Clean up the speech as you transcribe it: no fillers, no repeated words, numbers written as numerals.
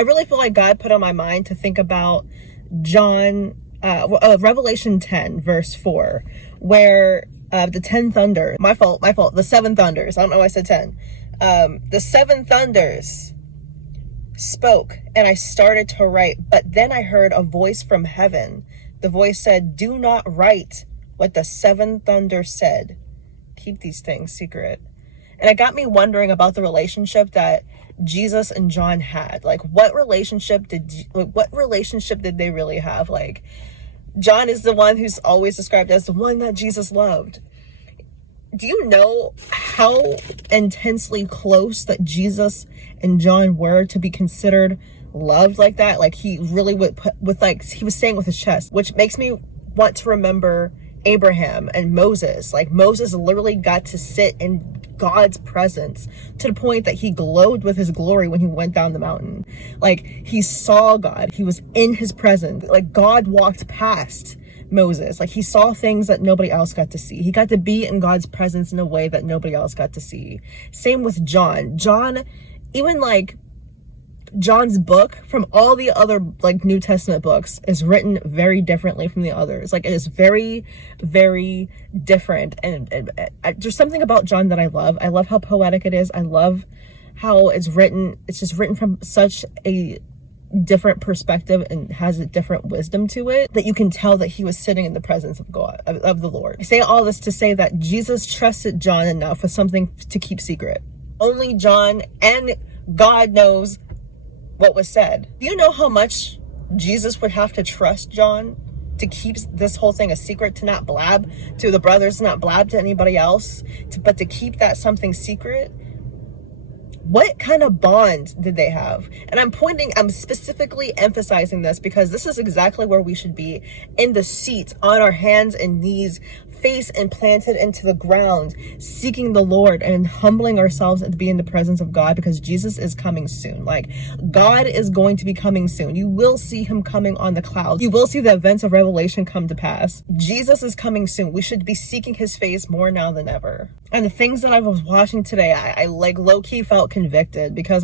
I really feel like God put on my mind to think about Revelation 10 verse 4, where the 10 thunders, my fault, the 7 thunders, I don't know why I said 10, the 7 thunders spoke, and I started to write, but then I heard a voice from heaven. The voice said, do not write what the 7 thunders said. Keep these things secret. And it got me wondering about the relationship that Jesus and John had. Like, what relationship did they really have? Like, John is the one who's always described as the one that Jesus loved. Do you know how intensely close that Jesus and John were to be considered loved like that? Like, he really would put with, like, he was saying with his chest, which makes me want to remember Abraham and Moses. Like, Moses literally got to sit in God's presence to the point that he glowed with his glory when he went down the mountain. Like, he saw God, he was in his presence. Like, God walked past Moses. Like, he saw things that nobody else got to see. He got to be in God's presence in a way that nobody else got to see. Same with John. Even like John's book, from all the other like New Testament books, is written very differently from the others. Like, it is very, very different. And there's something about John that I love. I love how poetic it is. I love how it's written. It's just written from such a different perspective and has a different wisdom to it, that you can tell that he was sitting in the presence of God, of the Lord. I say all this to say that Jesus trusted John enough with something to keep secret. Only John and God knows what was said. Do you know how much Jesus would have to trust John to keep this whole thing a secret, to not blab to the brothers, to not blab to anybody else, but to keep that something secret? What kind of bond did they have? And I'm specifically emphasizing this because this is exactly where we should be, in the seat, on our hands and knees, face implanted into the ground, seeking the Lord and humbling ourselves and to be in the presence of God, because Jesus is coming soon. Like, God is going to be coming soon. You will see him coming on the clouds. You will see the events of Revelation come to pass. Jesus is coming soon. We should be seeking his face more now than ever. And the things that I was watching today, I like low-key felt convicted, because